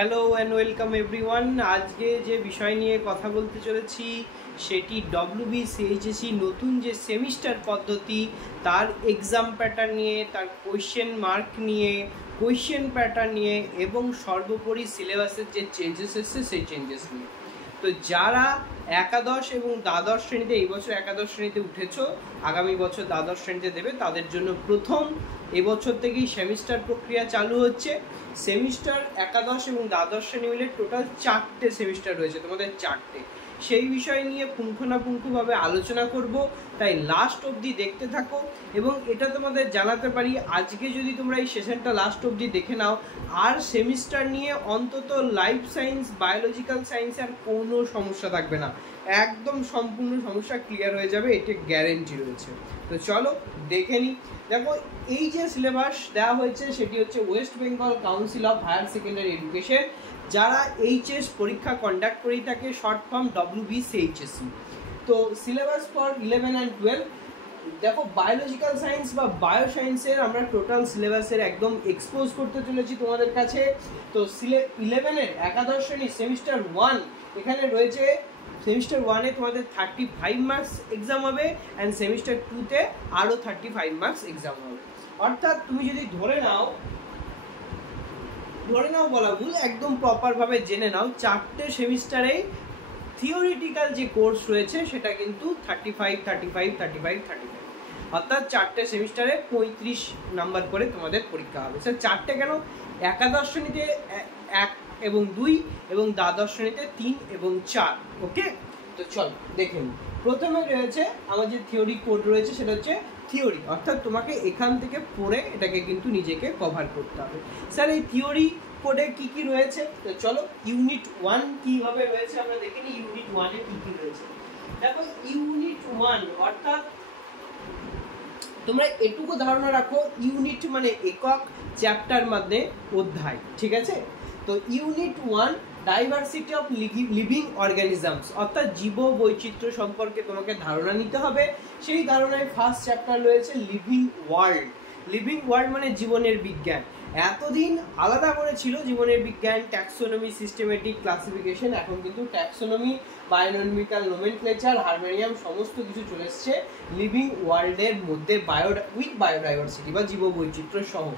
Hello and welcome everyone. আজকে যে বিষয় নিয়ে কথা বলতে চলেছি সেটি WBCHSC নতুন যে সেমিস্টার পদ্ধতি, তার এক্সাম প্যাটার্ন নিয়ে, তার কোয়েশ্চেন মার্ক নিয়ে, কোয়েশ্চেন প্যাটার্ন নিয়ে এবং সর্বোপরি সিলেবাসের যে চেঞ্জেস এসছে সেই চেঞ্জেস নিয়ে। তো যারা একাদশ এবং দ্বাদশ শ্রেণীতে, এই বছর একাদশ শ্রেণীতে উঠেছো, আগামী বছর দ্বাদশ শ্রেণীতে দেবে, তাদের জন্য প্রথম এবছর থেকেই সেমিস্টার প্রক্রিয়া চালু হচ্ছে। সেমিস্টার একাদশ এবং দ্বাদশ শ্রেণী মিলে টোটাল 4টে সেমিস্টার রয়েছে, তোমাদের 4টে। সেই বিষয় নিয়ে পুঙ্খানুপুঙ্খভাবে আলোচনা করব, তাই লাস্ট অবধি দেখতে থাকো। এবং এটা তোমাদের জানাতে পারি, আজকে যদি তোমরা এই সেশনটা লাস্ট অবধি দেখে নাও, আর সেমিস্টার নিয়ে অন্তত লাইফ সায়েন্স, বায়োলজিক্যাল সায়েন্স আর কোনো সমস্যা থাকবে না, একদম সম্পূর্ণ সমস্যা ক্লিয়ার হয়ে যাবে, এটা গ্যারেন্টি রয়েছে। তো চলো দেখে নিই। দেখো, এই যে সিলেবাস দেওয়া হয়েছে সেটি হচ্ছে West Bengal council of higher secondary education, যারা এইচএস পরীক্ষা কন্ডাক্ট করেই থাকে, শর্ট ফর্ম WBCHSC। তো সিলেবাস ফর 11 and 12, দেখো বায়োলজিক্যাল সায়েন্স বা বায়ো সায়েন্সের আমরা টোটাল সিলেবাসের একদম এক্সপোজ করতে চলেছি তোমাদের কাছে। তো 11-এর একাদশ শ্রেণী সেমিস্টার 1, এখানে রয়েছে সেমিস্টার 1-এ তোমাদের 35 মার্কস এক্সাম হবে, অ্যান্ড সেমিস্টার 2-তে আরও 35 মার্কস এক্সাম হবে। অর্থাৎ তুমি যদি ধরে নাও বলা ভুল, একদম প্রপারভাবে জেনে নাও, 4টে সেমিস্টারে থিওরিটিক্যাল যে কোর্স রয়েছে সেটা কিন্তু 35, অর্থাৎ 4টে সেমিস্টারে 35 নাম্বার করে তোমাদের পরীক্ষা হবে। স্যার 4টে কেন? একাদশ শ্রেণীতে 1 এবং 2 এবং দ্বাদশ শ্রেণীতে 3 এবং 4। ওকে, তো চল দেখে নিই। প্রথমে রয়েছে আমার যে থিওরি কোড রয়েছে, সেটা হচ্ছে থিওরি, অর্থাৎ তোমাকে এখান থেকে পড়ে এটাকে কিন্তু নিজেকে কভার করতে হবে। স্যার এই থিওরি কোডে কি কি রয়েছে? তো চলো ইউনিট 1 কিভাবে রয়েছে আমরা দেখে নিই। ইউনিট 1-এ কি কি রয়েছে দেখো। ইউনিট 1 অর্থাৎ তোমরা এটুকু ধারণা রাখো, ইউনিট মানে একক, চ্যাপ্টার মানে অধ্যায়, ঠিক আছে? তো unit 1 diversity of living organisms, অর্থাৎ জীব বৈচিত্র্য সম্পর্কে তোমাকে ধারণা নিতে হবে। সেই ধারণায় ফার্স্ট চ্যাপ্টার রয়েছে লিভিং ওয়ার্ল্ড। লিভিং ওয়ার্ল্ড মানে জীবনের বিজ্ঞান। এতদিন আলাদা করে ছিল জীবনের বিজ্ঞান, ট্যাক্সোনমি, সিস্টেমেটিক ক্লাসিফিকেশন, এখন কিন্তু ট্যাক্সোনমি, বায়োনমিক্যাল নোমেনক্লেচার, হারবেরিয়াম সমস্ত কিছু চলে এসছে লিভিং ওয়ার্ল্ডের মধ্যে, উইথ বায়োডাইভার্সিটি বা জীববৈচিত্র্য সহ।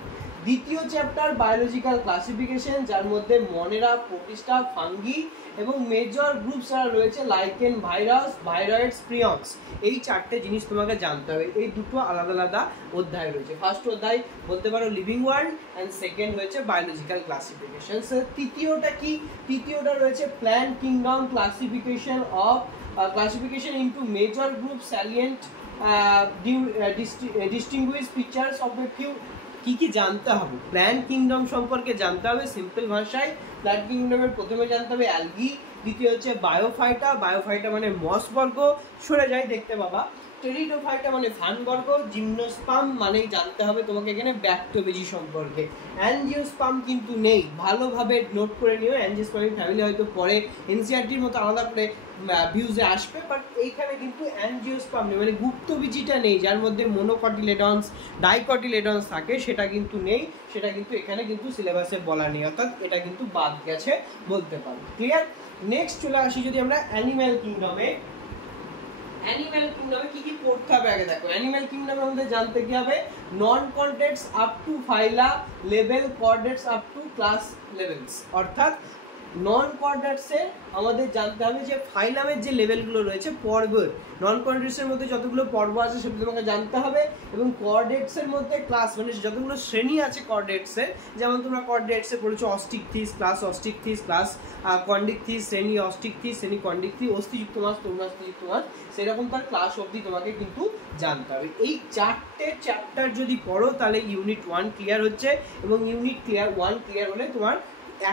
দ্বিতীয় চ্যাপ্টার বায়োলজিক্যাল ক্লাসিফিকেশন, যার মধ্যে মনেরা, প্রোটিস্টা, ফাঙ্গি এবং মেজর গ্রুপস যারা রয়েছে লাইকেন, ভাইরাস, ভাইরয়েডস, প্রিয়ন্স। এই 4টে জিনিস তোমাকে জানতে হবে। এই দুটো আলাদা আলাদা অধ্যায় রয়েছে। ফার্স্ট অধ্যায় বলতে পারো লিভিং ওয়ার্ল্ড, অ্যান্ড সেকেন্ড হয়েছে বায়োলজিক্যাল ক্লাসিফিকেশন। তৃতীয়টা কি? তৃতীয়টা রয়েছে plant kingdom classification of classification into major group, salient, distinguished features of a few. কি কি জানতে হবে? প্ল্যান্ট কিংডম সম্পর্কে জানতে হবে সিম্পল ভাষায়। প্ল্যান্ট কিংডমের প্রথমে জানতে হবে অ্যালগি, দ্বিতীয় হচ্ছে বায়োফাইটা, বায়োফাইটা মানে মস বর্গ, সরে যায় দেখতে পাবা। টেরিডোফাইটা মানে ফানবর্গ, জিমনোস্পার্ম মানেই জানতে হবে তোমাকে এখানে ব্যাক্টোবেজি সম্পর্কে। অ্যানজিওস্পার্ম কিন্তু নেই, ভালোভাবে নোট করে নিও। অ্যানজিওস্পার্মিক ফ্যামিলি হয়তো পরে এনসিআরটির মতো আলাদা করে ভিউজে আসবে, বাট এইখানে কিন্তু অ্যানজিওস্পার্ম নেই, মানে গুপ্তবীজিটা নেই, যার মধ্যে মোনোকটিলেডন্স, ডাইকটিলেডন্স থাকে, সেটা কিন্তু নেই। সেটা কিন্তু এখানে কিন্তু সিলেবাসে বলা নেই, অর্থাৎ এটা কিন্তু বাদ গেছে বলতে পারো। ক্লিয়ার? নেক্সট চলে আসি যদি আমরা অ্যানিম্যাল কিংডমে। অ্যানিম্যাল কিংডমে কি কি পড়তে হবে আগে দেখো। অ্যানিম্যাল কিংডমের মধ্যে জানতে কি হবে? Non chordates up to phyla level, chordates up to class levels. অর্থাৎ নন কর্ডেটসের আমাদের জানতে হবে যে ফাইলামের যে লেভেলগুলো রয়েছে, পর্বের, নন কর্ডেটসের মধ্যে যতগুলো পর্ব আছে সেগুলো তোমাকে জানতে হবে, এবং কর্ডেটসের মধ্যে ক্লাস মানে যতগুলো শ্রেণী আছে কর্ডেটসের, যেমন তোমরা কর্ডেটসে পড়েছো অস্টিকথিস, ক্লাস অস্টিকথিস, ক্লাস কন্ডিকথিস, শ্রেণী অস্টিকথিস, শ্রেণী কন্ডিকথিস, অস্থিযুক্ত মাছ, তরুণাস্থিযুক্ত মাছ, সেরকম তার ক্লাস অবধি তোমাকে কিন্তু জানতে হবে। এই 4টে চ্যাপ্টার যদি পড়ো তাহলে ইউনিট 1 ক্লিয়ার হচ্ছে, এবং ইউনিট 1 ক্লিয়ার হলে তোমার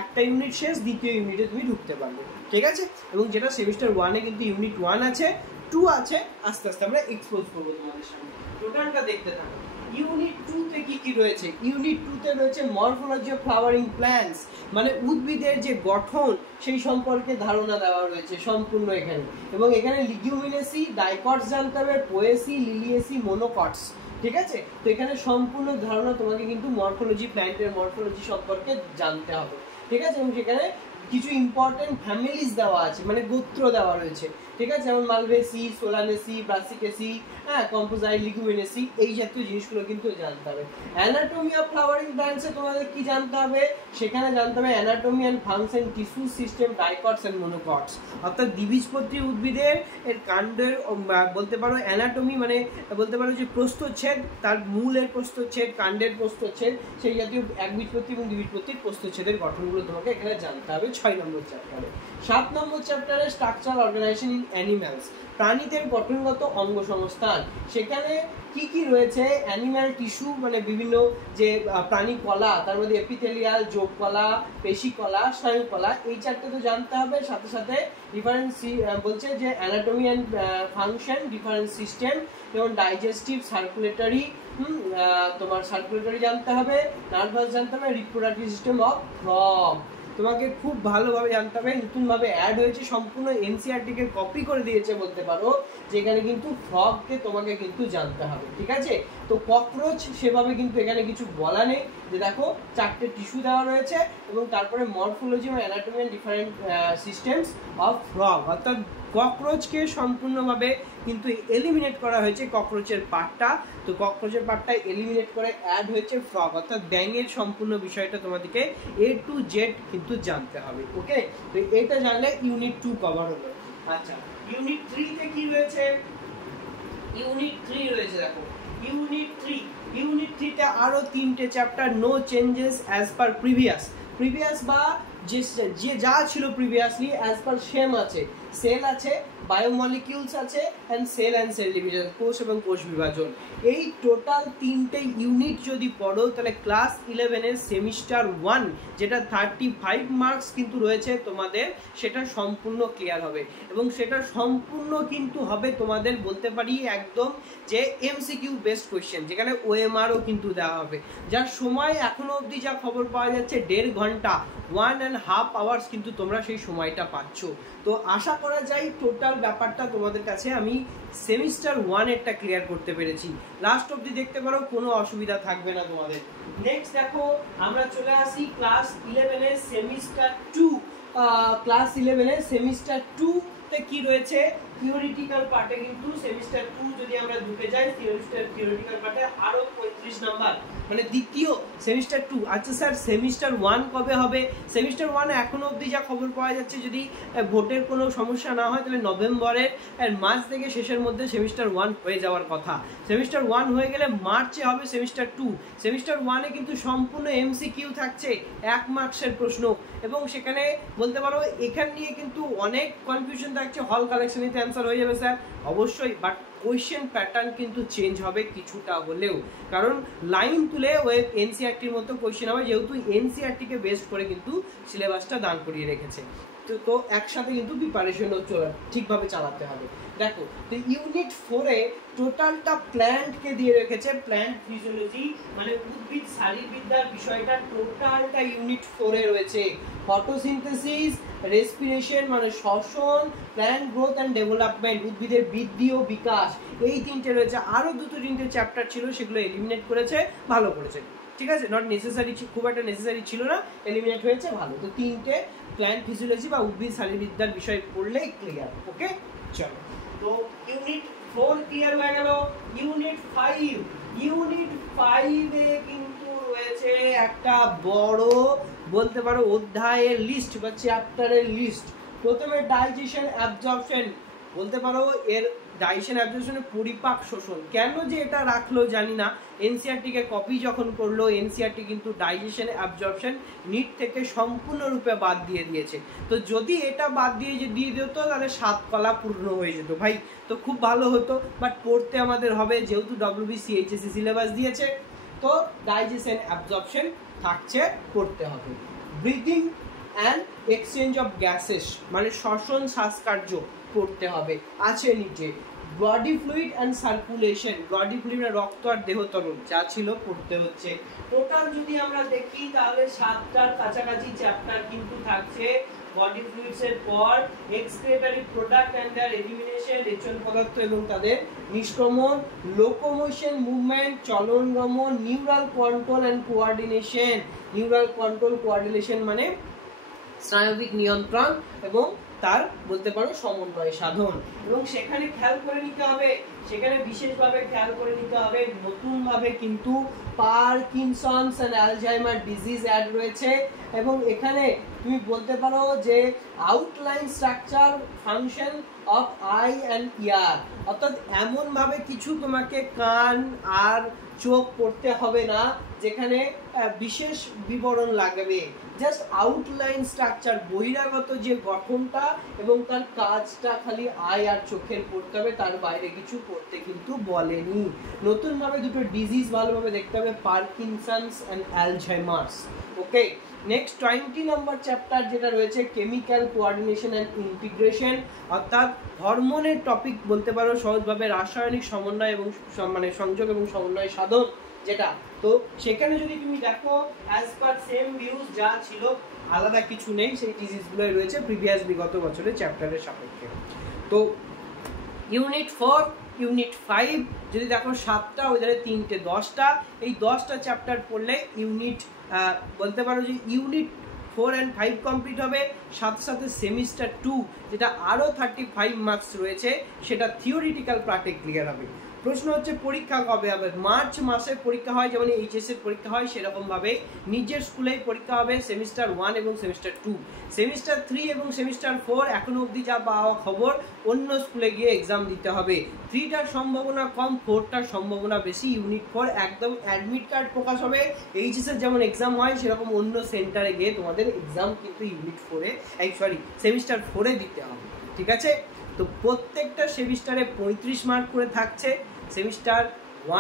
একটা ইউনিট শেষ, দ্বিতীয় ইউনিটে তুমি ঢুকতে পারবে, ঠিক আছে? এবং যেটা সেমিস্টার 1-এ কিন্তু ইউনিট 1 আছে, 2 আছে, আস্তে আস্তে আমরা এক্সপোজ করবো তোমাদের সামনে। টোটালটা দেখতে থাকো। ইউনিট 2-তে কি কি রয়েছে? ইউনিট 2-তে রয়েছে মরফোলজি অফ ফ্লাওয়ারিং প্ল্যান্টস, মানে উদ্ভিদের যে গঠন সেই সম্পর্কে ধারণা দেওয়া রয়েছে সম্পূর্ণ এখানে। এবং এখানে লিগিউমিনেসি, ডাইকটস জানতে হবে, পোয়েসি, লিলিয়েসি, মোনোকটস, ঠিক আছে? তো এখানে সম্পূর্ণ ধারণা তোমাকে কিন্তু মরফোলজি, প্ল্যান্টের মরফোলজি সম্পর্কে জানতে হবে। ঠিক আছে, এবং সেখানে কিছু ইম্পর্টেন্ট ফ্যামিলিজ দেওয়া আছে, মানে গোত্র দেওয়া রয়েছে, ঠিক আছে, যেমন মালভেসি, সোলানেসি, ব্রাসিকেসি, হ্যাঁ, কম্পোজাইট, লিগুমিনেসি, এই জাতীয় জিনিসগুলো কিন্তু জানতে হবে। অ্যানাটমি অফ ফ্লাওয়ারিং প্ল্যান্টসে তোমাদের কি জানতে হবে, সেখানে জানতে হবে anatomy and function, tissue system, dicots and monocots, অর্থাৎ দ্বিবীজপত্রী উদ্ভিদের এর কাণ্ডের বলতে পারো অ্যানাটমি, মানে বলতে পারো যে প্রস্থচ্ছেদ, তার মূলের প্রস্থচ্ছেদ, কাণ্ডের প্রস্থচ্ছেদ, সেই জাতীয় একবীজপত্রী এবং দ্বিবীজপত্রীর প্রস্থচ্ছেদের গঠনগুলো তোমাকে এখানে জানতে হবে 6 নম্বর চ্যাপ্টারে। 7 নম্বর চ্যাপ্টারে স্ট্রাকচারাল অর্গানাইজেশন ইন অ্যানিম্যালস, প্রাণীদের গঠনগত অঙ্গ সংস্থান, সেখানে কি কি রয়েছে, অ্যানিম্যাল টিস্যু মানে বিভিন্ন যে প্রাণী কলা, তার মধ্যে এপিথেলিয়াল, যোগ কলা, পেশি কলা, স্নায়ু কলা, এই চারটে তো জানতে হবে। সাথে সাথে ডিফারেন্ট বলছে যে anatomy and function, different system, যেমন ডাইজেস্টিভ, সার্কুলেটরি, তোমার সার্কুলেটরি জানতে হবে, নার্ভাস জানতে হবে, রিপ্রোডাক্টিভ সিস্টেম অফ ফ্রগ তোমাকে খুব ভালোভাবে জানতে হবে। নতুনভাবে অ্যাড হয়েছে, সম্পূর্ণ এনসিইআরটিকে কপি করে দিয়েছে বলতে পারো, যেখানে কিন্তু ফ্রগকে তোমাকে কিন্তু জানতে হবে, ঠিক আছে। তো ককরোচ সেভাবে কিন্তু এখানে কিছু বলা নেই, যে দেখো 4টে টিস্যু দেওয়া রয়েছে এবং তারপরে মরফোলজি এবং anatomy and different systems of frog, অর্থাৎ ককরোচকে সম্পূর্ণভাবে কিন্তু এলিমিনেট করা হয়েছে, ককরোচের পার্টটা, তো ককরোচের পার্টটা এলিমিনেট করে অ্যাড হয়েছে ফ্রগ, অর্থাৎ ব্যাঙের সম্পূর্ণ বিষয়টা তোমাদেরকে A to Z কিন্তু জানতে হবে। ওকে, তো এটা জানলে ইউনিট 2 কভার হলো। আচ্ছা, ইউনিট 3 তে কি রয়েছে, ইউনিট 3 রয়েছে, দেখো ইউনিট 3 তে আরো 3টে chapter, no changes as per previous বা যে যা ছিল প্রিভিয়াসলি অ্যাজ পার সেম আছে, সেল আছে, বায়োমলিকিউলস আছে, অ্যান্ড সেল ডিভিশন, কোষ এবং কোষ বিভাজন, এই টোটাল 3টে ইউনিট যদি পড়ো তাহলে ক্লাস 11-এর সেমিস্টার 1 যেটা 35 মার্কস কিন্তু রয়েছে তোমাদের, সেটা সম্পূর্ণ ক্লিয়ার হবে এবং সেটা সম্পূর্ণ কিন্তু হবে তোমাদের বলতে পারি একদম যে এমসিকিউ বেসড কোয়েশ্চেন, যেখানে ওএমআরও কিন্তু দেওয়া হবে, যার সময় এখনো অবধি যা খবর পাওয়া যাচ্ছে 1.5 ঘন্টা, 1.5 আওয়ার্স কিন্তু তোমরা সেই সময়টা পাচ্ছ। তো আশা করা যায় টোটাল ব্যাপারটা তোমাদের কাছে আমি সেমিস্টার 1-এরটা ক্লিয়ার করতে পেরেছি, লাস্ট অবধি দেখতে পারো, কোনো অসুবিধা থাকবে না তোমাদের। নেক্সট দেখো আমরা চলে আসি ক্লাস 11-এর সেমিস্টার 2, ক্লাস 11-এর সেমিস্টার 2 তে কি রয়েছে, থিওরিটিক্যাল পার্টে কিন্তু সেমিস্টার 2 যদি আমরা ঢুকে যাই, থিওরিটিক্যাল পার্টে আরো 35 নাম্বার, মানে দ্বিতীয় সেমিস্টার 2। আচ্ছা স্যার সেমিস্টার 1 কবে হবে? সেমিস্টার 1 এখনো অবধি যা খবর পাওয়া যাচ্ছে, যদি ভোটের কোনো সমস্যা না হয় তাহলে নভেম্বরের মার্চ থেকে শেষের মধ্যে সেমিস্টার 1 হয়ে যাওয়ার কথা। সেমিস্টার 1 হয়ে গেলে মার্চে হবে সেমিস্টার 2। সেমিস্টার 1-এ কিন্তু সম্পূর্ণ এমসিকিউ থাকছে, 1 মার্কসের প্রশ্ন, এবং সেখানে বলতে পারো এখান নিয়ে কিন্তু অনেক কনফিউশন থাকছে, হল কালেকশনিতে অ্যান্সার হয়ে যাবে স্যার, অবশ্যই, বাট কোয়েশ্চেন প্যাটার্ন কিন্তু চেঞ্জ হবে কিছুটা হলেও, কারণ লাইন তুলে ওই এনসিইআরটির মতো কোয়েশ্চেন হবে, যেহেতু এনসিইআরটিকে বেস করে কিন্তু সিলেবাসটা দান করিয়ে রেখেছে, তো একসাথে কিন্তু প্রিপারেশনও ঠিকভাবে চালাতে হবে। দেখো, তো ইউনিট 4-এ টোটালটা প্ল্যান্টকে দিয়ে রেখেছে, প্ল্যান্ট ফিজিওলজি মানে উদ্ভিদ শারীরবিদ্যার বিষয়টা টোটালটা ইউনিট 4-এ রয়েছে। ফটোসিনথেসিস, রেসপিরেশন মানে শ্বসন, প্ল্যান্ট গ্রোথ অ্যান্ড ডেভেলপমেন্ট উদ্ভিদের বৃদ্ধি ও বিকাশ, এই 3টে রয়েছে। আরও 2-3টে চ্যাপ্টার ছিল, সেগুলো এলিমিনেট করেছে, ভালো করেছে, ঠিক আছে, নট নেসেসারি, খুব একটা নেসেসারি ছিল না, এলিমিনেট হয়েছে, ভালো। তো 3টে প্ল্যান্ট ফিজিওলজি বা উদ্ভিদ শারীরবিদ্যার বিষয় পড়লেই ক্লিয়ার। ওকে, চলো, তো ইউনিট 4 ক্লিয়ার হয়ে গেল। ইউনিট 5-এ কিন্তু রয়েছে একটা বড় বলতে পারো অধ্যায়ের লিস্ট বা চ্যাপ্টারের লিস্ট। প্রথমে ডাইজেশন অ্যাবজর্পশন, বলতে পারো এর ডাইজেশন অ্যাবজর্পশনের পরিপাক শোষণ, কেন যে এটা রাখলো জানি না, এনসিইআরটিকে কপি যখন করলো এনসিইআরটি কিন্তু ডাইজেশন অ্যাবজর্পশন নিট থেকে সম্পূর্ণরূপে বাদ দিয়ে দিয়েছে। তো যদি এটা বাদ দিয়ে দিত তাহলে 7 কলা পূর্ণ হয়ে যেত ভাই, তো খুব ভালো হতো, বাট পড়তে আমাদের হবে, যেহেতু WBCHSC সিলেবাস দিয়েছে, তো ডাইজেশন অ্যাবজর্পশন থাকছে, পড়তে হবে। Breathing and exchange of gases মানে শ্বসন শ্বাসকার্য পড়তে হবে, আছে নিচে। Body fluid and circulation, body fluid মানে রক্ত আর দেহতরণ যা ছিল পড়তে হচ্ছে। টোটাল যদি আমরা দেখি তাহলে 7টার কাছাকাছি চ্যাপ্টার কিন্তু থাকছে। বডি ফ্লুইডস এর পর excretory product and their elimination, রেচন পদার্থ এবং তাদের নিষ্ক্রমণ, লোকোমোশন মুভমেন্ট চলন গমন, neural control and coordination. Neural control coordination মানে স্নায়বিক নিয়ন্ত্রণ এবং তার বলতে পারো সমন্বয় সাধন। এবং সেখানে খেয়াল করে নিতে হবে, সেখানে বিশেষভাবে খেয়াল করে নিতে হবে নতুনভাবে কিন্তু Parkinson's and Alzheimer disease add রয়েছে। এবং এখানে তুমি বলতে পারো যে outline structure function of eye and ear, অর্থাৎ এমনভাবে কিছু তোমাকে কান আর চোখ পড়তে হবে না যেখানে বিশেষ বিবরণ লাগবে, জাস্ট আউটলাইন স্ট্রাকচার, বহিরাগত যে গঠনটা এবং তার কাজটা খালি আই আর চোখের পড়তে হবে, তার বাইরে কিছু পড়তে কিন্তু বলেনি। নতুনভাবে দুটো ডিজিজ ভালোভাবে দেখতে হবে, Parkinson's and Alzheimer's. Okay, next 20 number chapter যেটা রয়েছে কেমিক্যাল কোঅর্ডিনেশন অ্যান্ড ইন্টিগ্রেশন, অর্থাৎ হরমোনের টপিক বলতে পারো সহজভাবে, রাসায়নিক সমন্বয় এবং মানে সংযোগ এবং সমন্বয় সাধন যেটা। তো সেখানে যদি তুমি দেখো অ্যাজ পার সেম ভিউজ যা ছিল, আলাদা কিছু নেই, সেই ডিজিজগুলোই রয়েছে প্রিভিয়াস বিগত বছরের চ্যাপ্টারের সাপেক্ষে। তো ইউনিট 4 ইউনিট 5 যদি দেখো 7টা, ওইধারে 3টে 10টা, এই 10টা চ্যাপ্টার পড়লে ইউনিট বলতে পারো যে ইউনিট 4 and 5 কমপ্লিট হবে। সাথে সাথে সেমিস্টার 2 যেটা আরও 35 মার্কস রয়েছে, সেটা থিওরিটিক্যাল পার্টে ক্লিয়ার হবে। প্রশ্ন হচ্ছে পরীক্ষা কবে হবে? মার্চ মাসে পরীক্ষা হয়, যেমন এইচএস এর পরীক্ষা হয় সেরকমভাবে নিজের স্কুলেই পরীক্ষা হবে সেমিস্টার 1 এবং সেমিস্টার 2। সেমিস্টার 3 এবং সেমিস্টার 4 এখনো অবধি যা পাওয়া খবর অন্য স্কুলে গিয়ে এক্সাম দিতে হবে। 3টার সম্ভাবনা কম, 4টার সম্ভাবনা বেশি। ইউনিট 4 একদম অ্যাডমিট কার্ড প্রকাশ হবে, এইচএস এর যেমন এক্সাম হয় সেরকম অন্য সেন্টারে গিয়ে তোমাদের এক্সাম কিন্তু ইউনিট 4-এ সেমিস্টার 4-এ দিতে হবে। ঠিক আছে? তো প্রত্যেকটা সেমিস্টারে 35 মার্ক করে থাকছে। Semester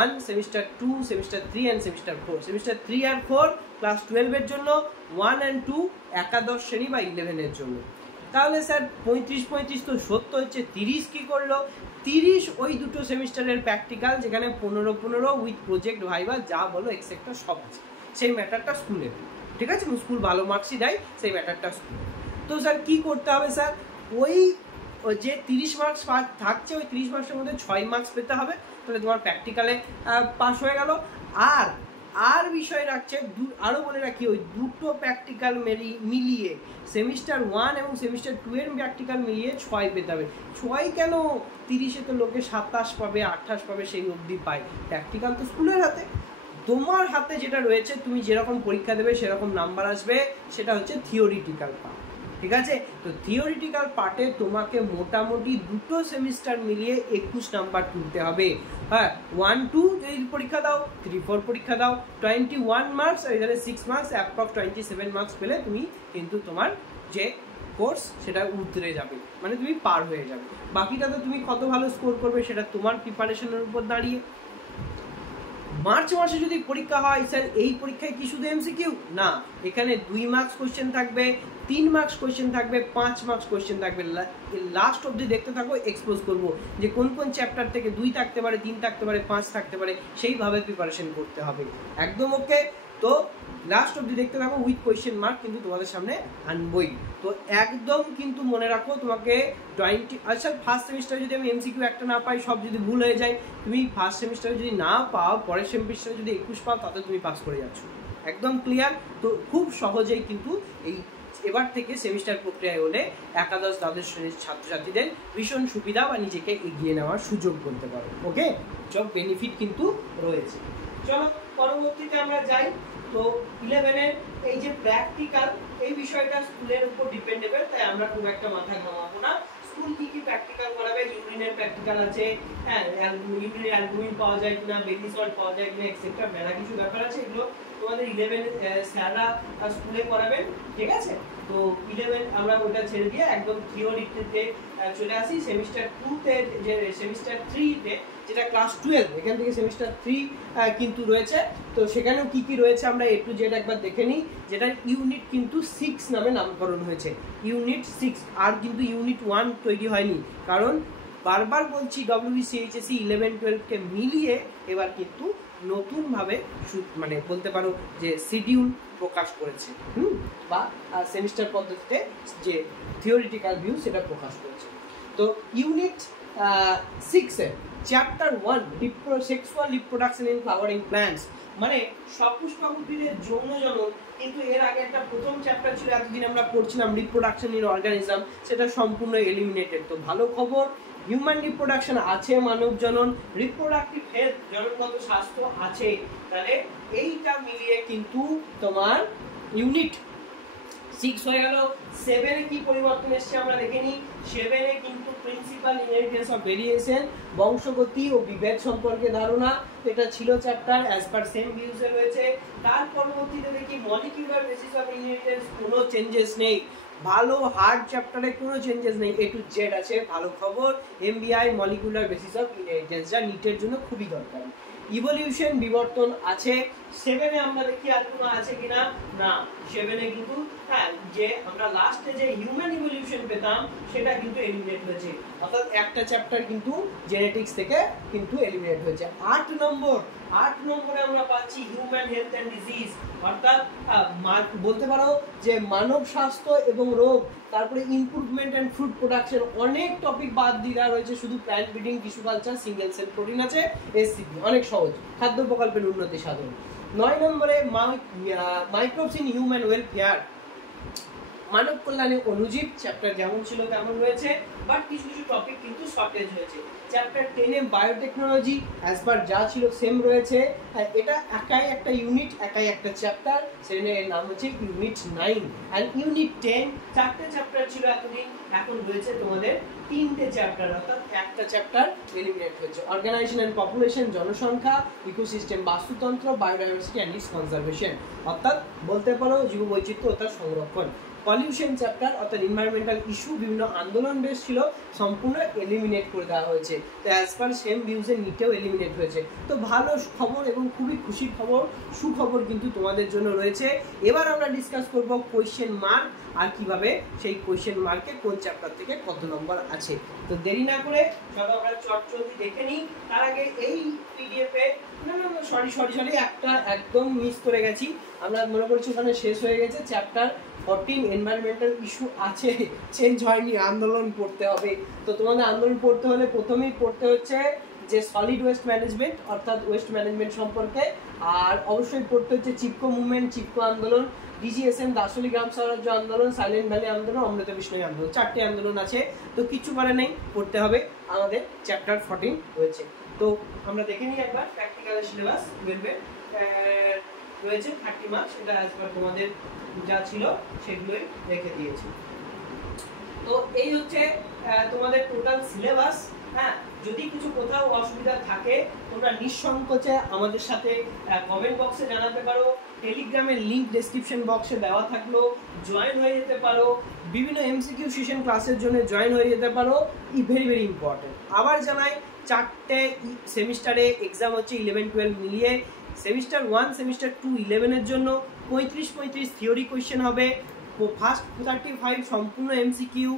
1, semester 2, semester 3 and semester 4। Semester 3 আর 4 ক্লাস 12 এর জন্য, 1 and 2 একাদশ শ্রেণী বা 11 এর জন্য। তাহলে স্যার 35 তো 70 হচ্ছে, 30 কি করলো? 30 ওই দুটো সেমিস্টারের প্র্যাকটিক্যাল, যেখানে 15 উইথ প্রজেক্ট ভাইবা যা বলো এক্সেট্রা সব আছে, সেই ম্যাটারটা স্কুলে। ঠিক আছে? স্কুল ভালো মার্কসই দেয়, সেই ম্যাটারটা স্কুলে। তো স্যার কি করতে হবে? স্যার ওই যে 30 মার্কস থাকছে, ওই 30 মার্কসের মধ্যে 6 মার্কস পেতে হবে, তাহলে তোমার প্র্যাকটিক্যালে পাস হয়ে গেল। আর বিষয় রাখছে, আরও বলে রাখি, ওই দুটো প্র্যাকটিক্যাল মিলিয়ে সেমিস্টার 1 এবং সেমিস্টার 2 এর প্র্যাকটিক্যাল মিলিয়ে 6 পেতে হবে। 6 কেন? 30-এ তো লোকে 27 পাবে, 28 পাবে, সেই অবধি পায়। প্র্যাকটিক্যাল তো স্কুলের হাতে, তোমার হাতে যেটা রয়েছে, তুমি যেরকম পরীক্ষা দেবে সেরকম নাম্বার আসবে, সেটা হচ্ছে থিওরিটিক্যাল পার্ট। ঠিক আছে? তো থিওরিটিক্যাল পার্টে তোমাকে মোটামুটি দুটো সেমিস্টার মিলিয়ে 21 নাম্বার তুলতে হবে। হ্যাঁ, 1, 2 যদি পরীক্ষা দাও, 3, 4 পরীক্ষা দাও, 21 মার্কস, আর এখানে 6 মার্কস, অ্যাপ্রক্স 27 মার্কস পেলে তুমি কিন্তু তোমার যে কোর্স সেটা উতরে যাবে, মানে তুমি পার হয়ে যাবে। বাকিটা তো তুমি কত ভালো স্কোর করবে সেটা তোমার প্রিপারেশনের উপর দাঁড়িয়ে। মার্চ মাসে যদি পরীক্ষা হয়, স্যার এই পরীক্ষায় কি শুধু এমসিকিউ? না, এখানে 2 মার্কস কোয়েশ্চেন থাকবে, 3 মার্কস কোয়েশ্চেন থাকবে, 5 মার্কস কোয়েশ্চেন থাকবে। লাস্ট অবধি দেখতে থাকো, এক্সপোজ করবো যে কোন কোন চ্যাপ্টার থেকে 2 থাকতে পারে, 3 থাকতে পারে, 5 থাকতে পারে, সেইভাবে প্রিপারেশন করতে হবে। একদম ওকে? তো লাস্ট অবধি দেখতে থাকো, উইথ কোয়েশ্চেন মার্ক কিন্তু তোমাদের সামনে আনবই। তো একদম কিন্তু মনে রাখো, তোমাকে 20 আচ্ছা ফার্স্ট সেমিস্টারে যদি আমি এমসিকিউ একটা না পাই, সব যদি ভুল হয়ে যায়, তুমি ফার্স্ট সেমিস্টারে যদি না পাও, পরের সেমিস্টারে যদি 21 পাও, তাতে তুমি পাস করে যাচ্ছ। একদম ক্লিয়ার? তো খুব সহজেই কিন্তু এই এবার থেকে সেমিস্টার প্রক্রিয়ায় হলে একাদশ দ্বাদশ শ্রেণীর ছাত্রছাত্রীদের ভীষণ সুবিধা বা নিজেকে এগিয়ে নেওয়ার সুযোগ বলতে পারো। ওকে, সব বেনিফিট কিন্তু রয়েছে। চলো পরবর্তীতে আমরা যাই। তো 11-এর এই যে প্র্যাকটিক্যাল, এই বিষয়টা স্কুলের উপর ডিপেন্ডেবল, তাই আমরা খুব একটা মাথা ঘামাবো না। স্কুল কি কি প্র্যাকটিক্যাল করাবে? ইউরিনের প্র্যাকটিক্যাল আছে, হ্যাঁ, ইউরিনের অ্যালবুমিন পাওয়া যায় কিনা, বেলি সল্ট পাওয়া যায় কিনা, এক্সেট্রা মেলা কিছু ব্যাপার আছে। এগুলো তোমাদের 11 স্যাররা স্কুলে করাবেন। ঠিক আছে? তো 11 আমরা ওটা ছেড়ে দিয়ে একদম থিওরিতে চলে আসি। সেমিস্টার 2-তে যে সেমিস্টার 3-তে যেটা ক্লাস 12, এখান থেকে সেমিস্টার 3 কিন্তু রয়েছে। তো সেখানেও কি কি রয়েছে আমরা A to Z একবার দেখে নিই। যেটা ইউনিট কিন্তু 6 নামে নামকরণ হয়েছে, ইউনিট 6। আর কিন্তু ইউনিট 1 তৈরি হয়নি, কারণ বারবার বলছি WBCHSC 11-12কে মিলিয়ে এবার কিন্তু নতুনভাবে মানে বলতে পারো যে শিডিউল প্রকাশ করেছে, বা সেমিস্টার পদ্ধতিতে যে থিওরিটিক্যাল ভিউ সেটা প্রকাশ করেছে। তো ইউনিট 6-এর chapter 1 sexual reproduction in flowering plants, মানে সপুষ্পক উদ্ভিদের যৌন জনন, কিন্তু এর আগে একটা প্রথম চ্যাপ্টার ছিল এতদিন আমরা পড়ছিলাম রিপ্রোডাকশন ইন অর্গানিজম, সেটা সম্পূর্ণ এলিমিনেটেড। তো ভালো খবর, হিউম্যান রিপ্রোডাকশন আছে, মানব জনন, রিপ্রোডাক্টিভ হেলথ জননগত স্বাস্থ্য আছে। তাহলে এইটা মিলিয়ে কিন্তু তোমার ইউনিট 6 হয়ে গেল। 7 এ কি পরিবর্তন এসেছে আমরা দেখে নিই। 7 এ কিন্তু প্রিন্সিপাল ইনহেরিটেন্স অফ ভেরিয়েশন, বংশগতি ও বিভেদ সম্পর্কে ধারণা, এটা ছিল চ্যাপ্টার অ্যাজ পার সেম ভিউজে রয়েছে। তার পরবর্তীতে দেখি মলিকিউলার বেসিস অফ ইনহেরিটেন্স, কোনো চেঞ্জেস নেই। ভালো হার্ড চ্যাপ্টারে কোনো চেঞ্জেস নেই, এ টু জেড আছে। ভালো খবর, MBI molecular basis of inheritance, যা নিটের জন্য খুবই দরকারি। ইভলিউশন বিবর্তন আছে। 7 এ আমরা দেখি আর কোনো আছে কিনা, না 7 এ কিন্তু হ্যাঁ যে আমরা লাস্টে যে হিউম্যান ইভলিউশন পেতাম সেটা কিন্তু এলিমিনেট হয়েছে, অর্থাৎ একটা চ্যাপ্টার কিন্তু জেনেটিক্স থেকে কিন্তু এলিমিনেট হয়েছে। 8 নম্বরে আমরা পাচ্ছি হিউম্যান হেলথ এন্ড ডিজিজ, অর্থাৎ বলতে পারো যে মানব স্বাস্থ্য এবং রোগ, তারপরে ইমপ্রুভমেন্ট এন্ড ফ্রুট প্রোডাকশন, অনেক টপিক বাদ দিয়ে দেওয়া রয়েছে, শুধু plant breeding, tissue culture, single cell protein আছে, এসসিপি, অনেক সহজ, খাদ্য প্রকল্পের উন্নতি সাধন। 9 নম্বরে মাইক্রোবস ইন হিউম্যান ওয়েলফেয়ার, মানব কল্যাণে অনুজীব, চ্যাপ্টার যেমন ছিল তেমন রয়েছে, বাট কিছু কিছু টপিক কিন্তু শর্টেজ হয়েছে। চ্যাপ্টার 10 এ বায়োটেকনোলজি অ্যাজ পার যা ছিল সেম রয়েছে, এটা একাই একটা ইউনিট, একাই একটা চ্যাপ্টার, সেখানে নাম হচ্ছে ইউনিট 9। অ্যান্ড ইউনিট 10 চারটে চ্যাপ্টার ছিল এতদিন, এখন রয়েছে তোমাদের 3টে চ্যাপ্টার, অর্থাৎ একটা চ্যাপ্টার এলিমিনেট হয়েছে। অর্গানাইজেশন এন্ড পপুলেশন, জনসংখ্যা, ইকোসিস্টেম, বাস্তুতন্ত্র, বায়োডাইভার্সিটি অ্যান্ড ইটস কনজারভেশন, অর্থাৎ বলতে পারো জীববৈচিত্র্য ও তার সংরক্ষণ। পলিউশন চ্যাপ্টার অর্থাৎ এনভায়রনমেন্টাল ইস্যু, বিভিন্ন আন্দোলন বেশ ছিল, সম্পূর্ণ এলিমিনেট করে দেওয়া হয়েছে। তো অ্যাজ পার সেম ভিউজে নিটেও এলিমিনেট হয়েছে। তো ভালো খবর এবং খুবই খুশির খবর, সুখবর কিন্তু তোমাদের জন্য রয়েছে। এবার আমরা ডিসকাস করব কোয়েশ্চেন মার্ক আর কিভাবে সেই কোয়েশ্চেন মার্কে কোন চ্যাপ্টার থেকে কত নম্বর আছে। তো দেরি না করে চলো আমরা চটজলদি দেখে নিই। তার আগে এই পিডিএফে সরি একটা একদম মিস করে গেছি, আমরা মনে করছি ওখানে শেষ হয়ে গেছে। চ্যাপ্টার 14 এনভায়রনমেন্টাল ইস্যু আছে, চেঞ্জ হয়নি, আন্দোলন পড়তে হবে। তো তোমাদের আন্দোলন পড়তে হলে প্রথমেই পড়তে হচ্ছে যে সলিড ওয়েস্ট ম্যানেজমেন্ট, অর্থাৎ ওয়েস্ট ম্যানেজমেন্ট সম্পর্কে, আর অবশ্যই পড়তে হচ্ছে চিপকো মুভমেন্ট, চিপকো আন্দোলন, ডিজিএসএম, দাসলি গ্রাম স্বরাজ্য আন্দোলন, সাইলেন্ট ভ্যালি আন্দোলন, অমৃত বিষ্ণু আন্দোলন, 4টে আন্দোলন আছে। তো কিছু করে নেই, পড়তে হবে। আমাদের চ্যাপ্টার 14 রয়েছে। তো আমরা দেখে নিই একবার প্র্যাকটিক্যাল সিলেবাস 12 রয়েছে 30 মার্কস, এটা অ্যাজ পার তোমাদের যা ছিল সেগুলোই রেখে দিয়েছি। তো এই হচ্ছে তোমাদের টোটাল সিলেবাস। হ্যাঁ, যদি কিছু কোথাও অসুবিধা থাকে তোমরা নিঃসংকোচে আমাদের সাথে কমেন্ট বক্সে জানাতে পারো, টেলিগ্রামের লিংক ডেসক্রিপশন বক্সে দেওয়া থাকলো, জয়েন হয়ে যেতে পারো, বিভিন্ন এমসিকিউ সেশন ক্লাসের জন্য জয়েন হয়ে যেতে পারো। ভেরি ভেরি ইম্পর্টেন্ট, আবার জানাই 4টে সেমিস্টারে এক্সাম হচ্ছে 11-12 মিলিয়ে। সেমিস্টার 1, সেমিস্টার 2 11-এর জন্য 35 থিওরি কোয়েশ্চেন হবে, ফার্স্ট 35 সম্পূর্ণ এমসিকিউ,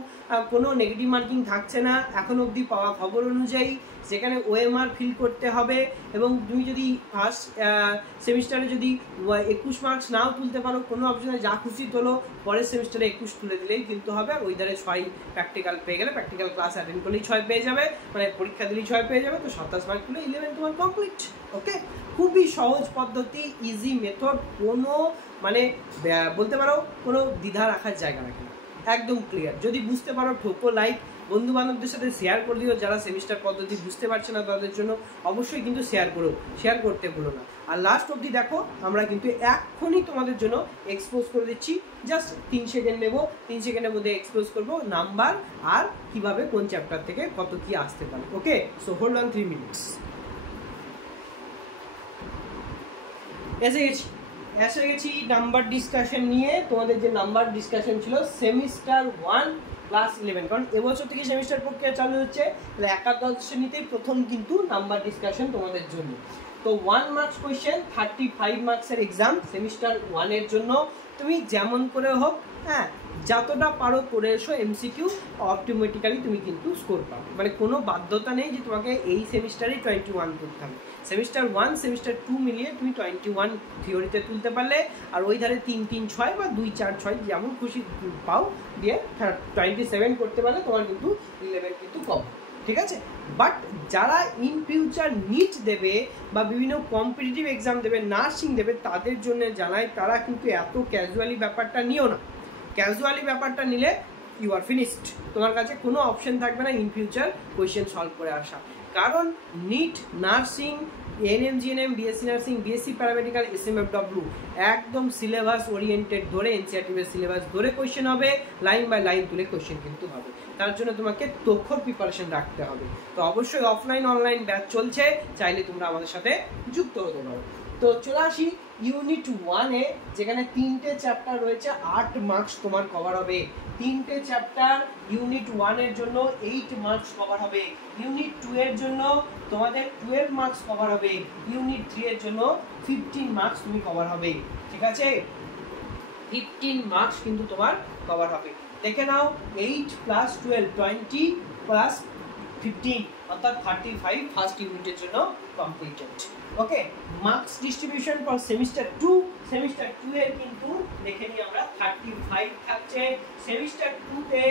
কোনো নেগেটিভ মার্কিং থাকছে না এখন অবধি পাওয়া খবর অনুযায়ী। সেখানে ওএমআর ফিল করতে হবে, এবং তুমি যদি ফার্স্ট সেমিস্টারে যদি 21 মার্কস নাও তুলতে পারো, কোনো অপশনে যা খুশি তোলো, পরের সেমিস্টারে 21 তুলে দিলেই কিন্তু হবে। আর ওই ধারে 6 প্র্যাকটিক্যাল পেয়ে গেলে, প্র্যাকটিক্যাল ক্লাস অ্যাটেন্ড করলেই 6 পেয়ে যাবে, মানে পরীক্ষা দিলেই 6 পেয়ে যাবে। তো 27 মার্ক তুলে 11 তোমার কমপ্লিট। ওকে, খুবই সহজ পদ্ধতি, ইজি মেথড, কোনো মানে বলতে পারো কোনো দ্বিধা রাখার জায়গা রাখে না, একদম ক্লিয়ার। যদি বুঝতে পারো ঠোকো লাইক, বন্ধু বান্ধবদের সাথে শেয়ার করে দিও, যারা সেমিস্টার পদ্ধতি বুঝতে পারছে না তাদের জন্য অবশ্যই কিন্তু শেয়ার করতে ভুলো না। আর লাস্ট অবধি দেখো, আমরা কিন্তু এখনই তোমাদের জন্য এক্সপোজ করে দিচ্ছি, জাস্ট 3 সেকেন্ড নেব, 3 সেকেন্ডের মধ্যে এক্সপোজ করবো নাম্বার আর কিভাবে কোন চ্যাপ্টার থেকে কত কি আসতে পারে। ওকে, সো হোল্ড অন 3 মিনিটস। এসে গেছি নাম্বার ডিসকাশন নিয়ে। তোমাদের যে নাম্বার ডিসকাশন ছিল সেমিস্টার 1 ক্লাস 11, কারণ এবছর থেকে সেমিস্টার প্রক্রিয়া চালু হচ্ছে, তাহলে একাদশ শ্রেণীতেই প্রথম কিন্তু নাম্বার ডিসকাশন তোমাদের জন্য। তো 1 মার্কস কোয়েশ্চেন, 35 মার্কসের এক্সাম সেমিস্টার 1 এর জন্য। তুমি যেমন করে হোক, হ্যাঁ, যতটা পারো করে এসো, এমসিকিউ অটোমেটিক্যালি তুমি কিন্তু স্কোর পাবে, মানে কোনো বাধ্যতা নেই যে তোমাকে এই সেমিস্টারেই 21 তুলতে হবে। সেমিস্টার 1, সেমিস্টার 2 মিলিয়ে তুমি 21 থিওরিতে তুলতে পারলে, আর ওই ধারে 3-3-6 বা 2-4-6 যেমন খুশি পাও দিয়ে 27 করতে পারলে তোমার কিন্তু 11 কিন্তু কম। ঠিক আছে। বাট যারা ইন ফিউচার নিট দেবে বা বিভিন্ন কম্পিটিটিভ এক্সাম দেবে, নার্সিং দেবে, তাদের জন্য জানাই তারা কিন্তু এত ক্যাজুয়ালি ব্যাপারটা নিও না। ক্যাজুয়ালি ব্যাপারটা নিলে ইউ আর ফিনিশড, তোমার কাছে কোনো অপশন থাকবে না ইন ফিউচার কোয়েশ্চেন সলভ করে আসা। কারণ NEET, nursing, ANM, GNM, BSc nursing, BSc paramedical, SMFW একদম সিলেবাস ওরিয়েন্টেড ধরে, এনসিইআরটি সিলেবাস ধরে কোয়েশ্চেন হবে, লাইন বাই লাইন তুলে কোয়েশ্চেন কিন্তু হবে। তার জন্য তোমাকে দক্ষ প্রিপারেশন রাখতে হবে। তো অবশ্যই অফলাইন অনলাইন ব্যাচ চলছে, চাইলে তোমরা আমাদের সাথে যুক্ত হতে পারো। তো চলে আসি ইউনিট 1-এ, যেখানে 3টে চ্যাপ্টার রয়েছে, 8 মার্কস তোমার কভার হবে। 3টে চ্যাপ্টার ইউনিট 1-এর জন্য 8 মার্কস কভার হবে, ইউনিট 2 এর জন্য তোমাদের 12 মার্কস কভার হবে, ইউনিট 3 এর জন্য 15 মার্কস তুমি কভার হবে। ঠিক আছে, 15 মার্কস কিন্তু তোমার কভার হবে। দেখে নাও, 8 + 12 20 + 15 অর্থাৎ 35 ফার্স্ট ইউনিটের জন্য completed. Okay, marks distribution for semester 2, semester 2 এর কিন্তু দেখে নিই আমরা 35 থাকছে। সেমিস্টার 2-তে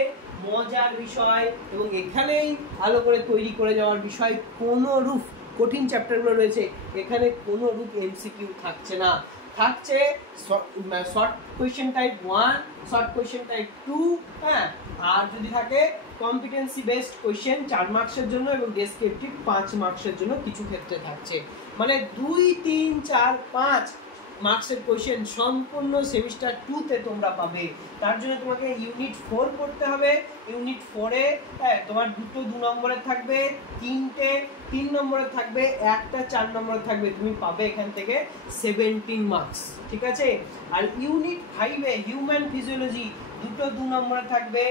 মজার বিষয় এবং এখানেই ভালো করে তৈরি করে যাওয়ার বিষয়, কোনো রূপ কঠিন চ্যাপ্টারগুলো রয়েছে, এখানে কোনো রূপ এমসিকিউ থাকছে না, থাকছে short question type 1, short question type 2, হ্যাঁ, আর যদি থাকে কম্পিটেন্সি বেসড কোয়েশ্চেন 4 মার্কসের জন্য এবং ডেসক্রিপটিভ 5 মার্কসের জন্য কিছু ক্ষেত্রে থাকছে। মানে 2, 3, 4, 5 মার্কসের কোয়েশ্চেন সম্পূর্ণ সেমিস্টার 2-তে তোমরা পাবে। তার জন্য তোমাকে ইউনিট 4 পড়তে হবে। ইউনিট 4-এ তোমার 2 নম্বরের থাকবে, 3টে 3 নম্বরের থাকবে, 1টা 4 নম্বরের থাকবে, তুমি পাবে এখান থেকে 17 মার্কস। ঠিক আছে, আর ইউনিট 5-এ হিউম্যান ফিজিওলজি 2 নম্বরে থাকবে,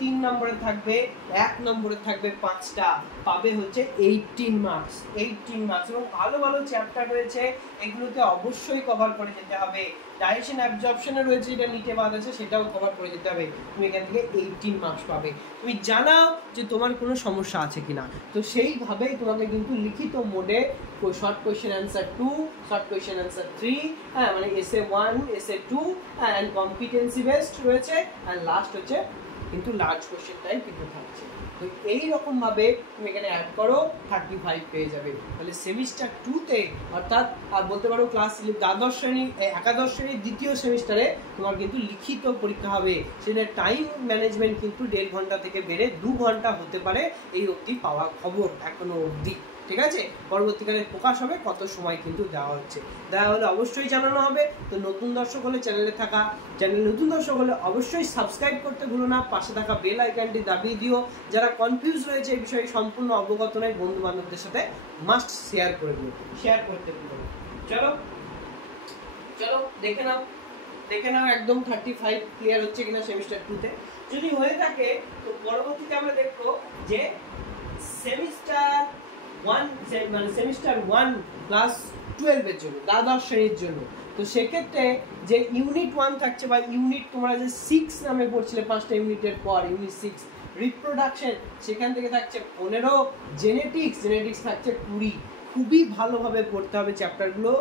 3 নম্বরে থাকবে, 1 নম্বরে থাকবে 5টা, পাবে হচ্ছে 18 মার্কস। 18 মার্কস এবং ভালো ভালো চ্যাপ্টার রয়েছে, এগুলোতে অবশ্যই কভার করে যেতে হবে। ডাইজেশন অ্যাবজর্পশনে রয়েছে, যেটা নিতে বাদ আছে, সেটাও কভার করে যেতে হবে। তুমি এখান থেকে 18 মার্কস পাবে। তুমি জানাও যে তোমার কোনো সমস্যা আছে কিনা, তো সেইভাবেই তোমাকে কিন্তু লিখিত মোডে short question answer 2, short question answer 3, হ্যাঁ, মানে SA 1, SA 2 and competency based রয়েছে, আর লাস্ট হচ্ছে কিন্তু লার্জ কোয়েশ্চেন টাইপ কিন্তু থাকছে। তো এইরকম ভাবে তুমি এখানে অ্যাড করো, 35 পেয়ে যাবে। তাহলে সেমিস্টার 2-তে অর্থাৎ বলতে পারো ক্লাস একাদশ শ্রেণীর দ্বিতীয় সেমিস্টারে তোমার কিন্তু লিখিত পরীক্ষা হবে। সেটা টাইম ম্যানেজমেন্ট কিন্তু 1.5 ঘন্টা থেকে বেড়ে 2 ঘন্টা হতে পারে, এই অবধি পাওয়া খবর এখনো অবধি। ঠিক আছে, পরবর্তীকালে প্রকাশ হবে কত সময় কিন্তু দেওয়া হচ্ছে, দেওয়া হলে অবশ্যই জানানো হবে। তো নতুন দর্শক হলে চ্যানেলে নতুন দর্শক হলে অবশ্যই সাবস্ক্রাইব করতে ভুলো না, পাশে থাকা বেল আইকনটি দাবিয়ে দিও। যারা কনফিউজ রয়েছে এই বিষয়ে সম্পূর্ণ অবগত নয়, বন্ধু বান্ধবদের সাথে মাস্ট শেয়ার করে দিও, শেয়ার করতে ভুলো না। চলো দেখে নাও একদম 35 ক্লিয়ার হচ্ছে কিনা সেমিস্টার 2-তে। যদি হয়ে থাকে তো পরবর্তীতে আমরা দেখবো যে সেমিস্টার 1 ক্লাস 12 এর জন্য, দ্বাদশ শ্রেণীর জন্য। তো সেক্ষেত্রে যে ইউনিট 1 থাকছে বা ইউনিট তোমরা যে 6 নামে পড়ছিলে 5টা ইউনিটের পর, ইউনিট 6 রিপ্রোডাকশন, সেখান থেকে থাকছে 15, জেনেটিক্স থাকছে 20। খুবই ভালোভাবে পড়তে হবে চ্যাপ্টারগুলো।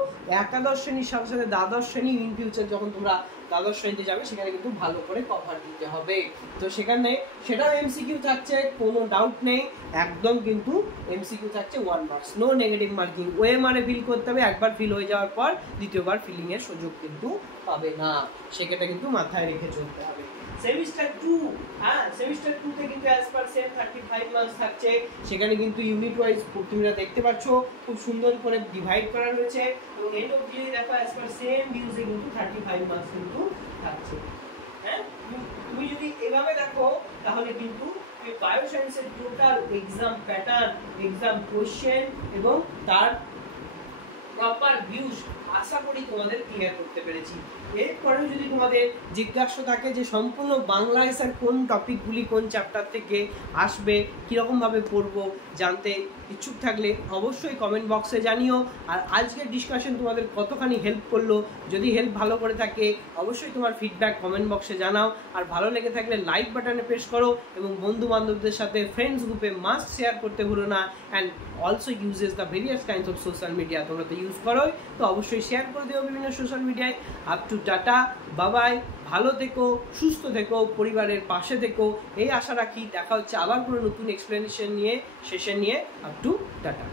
একাদশ শ্রেণীর সাথে সাথে দ্বাদশ শ্রেণী ইন ফিউচার যখন তোমরা দ্বাদশ শ্রেণীতে যাবে, সেখানে কিন্তু ভালো করে কভার দিতে হবে। তো সেখানে সেটাও এমসিকিউ থাকছে, কোনো ডাউট নেই, একদম কিন্তু এমসিকিউ থাকছে 1 মার্কস, নো নেগেটিভ মার্কিং। ওএমআরে ফিল করতে হবে, একবার ফিল হয়ে যাওয়ার পর দ্বিতীয়বার ফিলিংয়ের সুযোগ কিন্তু পাবে না, সেটা কিন্তু মাথায় রেখে চলতে হবে। সেমিস্টার 2, হ্যাঁ, সেমিস্টার 2-তে কিন্তু অ্যাজ পার সেম 35 মার্কস থাকছে। সেখানে কিন্তু ইউনিট ওয়াইজ তোমরা দেখতে পাচ্ছ খুব সুন্দর করে ডিভাইড করা রয়েছে এবং এন্ড অফ দিয়ে দেখো অ্যাজ পার সেম ভিউজে কিন্তু 35 মার্কস কিন্তু থাকছে। হ্যাঁ, তুমি যদি এভাবে দেখো তাহলে কিন্তু বায়োসায়েন্সের total exam pattern, exam question এবং তার প্রপার ভিউজ আশা করি তোমাদের ক্লিয়ার করতে পেরেছি। এরপরেও যদি তোমাদের জিজ্ঞাসা থাকে যে সম্পূর্ণ বাংলায় স্যার কোন টপিকগুলি কোন চ্যাপ্টার থেকে আসবে, কীরকমভাবে পড়বো, জানতে ইচ্ছুক থাকলে অবশ্যই কমেন্ট বক্সে জানিও। আর আজকের ডিসকাশন তোমাদের কতখানি হেল্প করলো, যদি হেল্প ভালো করে থাকে অবশ্যই তোমার ফিডব্যাক কমেন্ট বক্সে জানাও। আর ভালো লেগে থাকলে লাইক বাটনে প্রেস করো এবং বন্ধু বান্ধবদের সাথে ফ্রেন্ডস গ্রুপে মাস্ট শেয়ার করতে ভুলো না। And also uses the various kinds of social media, তোমরা তো ইউজ করোই, তো অবশ্যই শেয়ার করে দিও বিভিন্ন সোশ্যাল মিডিয়ায়। আপ টু টাটা, বাবাই, ভালো থেকো, সুস্থ থেকো, পরিবারের পাশে থেকো, এই আশা রাখি। দেখা হচ্ছে আবার কোনো নতুন এক্সপ্লেনেশন নিয়ে, সেশন নিয়ে। Up to tata.